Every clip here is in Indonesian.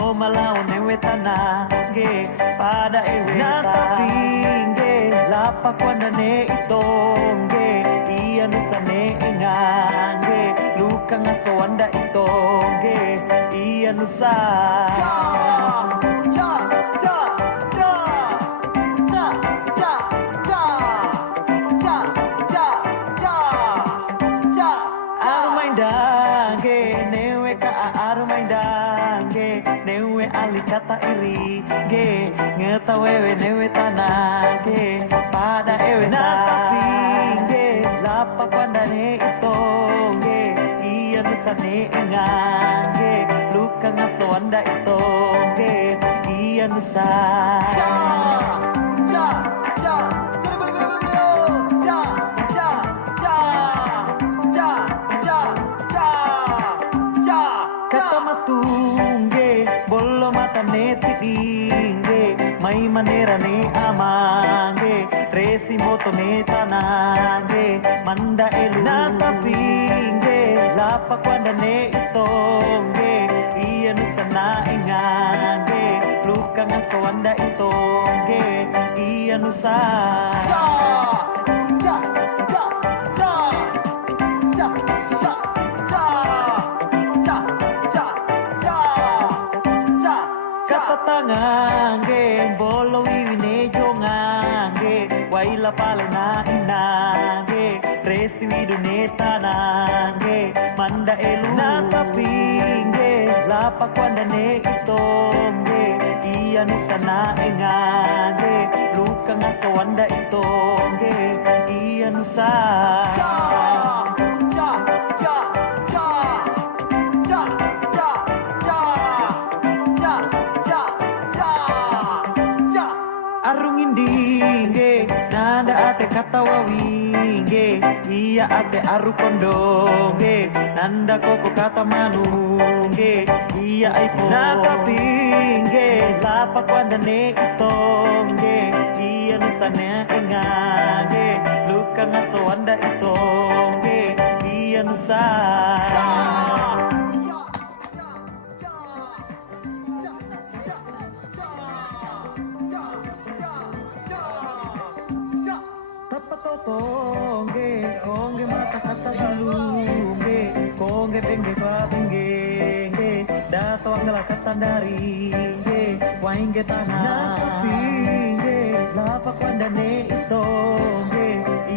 bo malaw newe tanage pada ewe natapinge lapa kwanda ne itonge iya nusane engange luka ngaso wanda itonge iya nusa kata iri ge ngetawewe newe tanage pada ewe natapinge lapa kwandane itonge iya nusane engange luka ngaso wanda itonge iya nusa kata matungge bolo mata neti dinge mai manera ne amange resi moto ne tanage manda elu natapinge lapa kwanda ne itonge iya nusana engange luka ngaso wanda itonge iya nusa tangange bolo wiwine jongange waila pale na inange resi widune tanange manda elu natapinge lapa kwanda ne itonge iya nusana engange luka ngaso wanda itonge iya nusa arungindinge nanda ate kata wawinge iya ate aru kondonge nanda koko kata manunge iya aipo natapinge lapa kwanda ne itonge iya nusane engange luka ngaso wanda itonge iya nusa tonge konge mata kata dilunge konge penge pa penge dato angala kata daringe wainge tanah pinge lapa kwanda ne itonge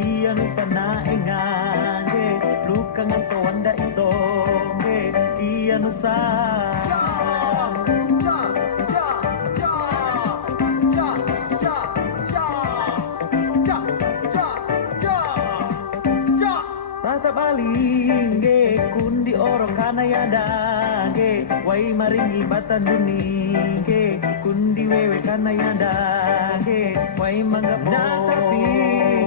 iya nusana engange luka ngaso wanda itonge iya nusa balinge kundi orang kana yadage wai maringi batan duninge kundi wewe kana yadage wai manggapo natapinge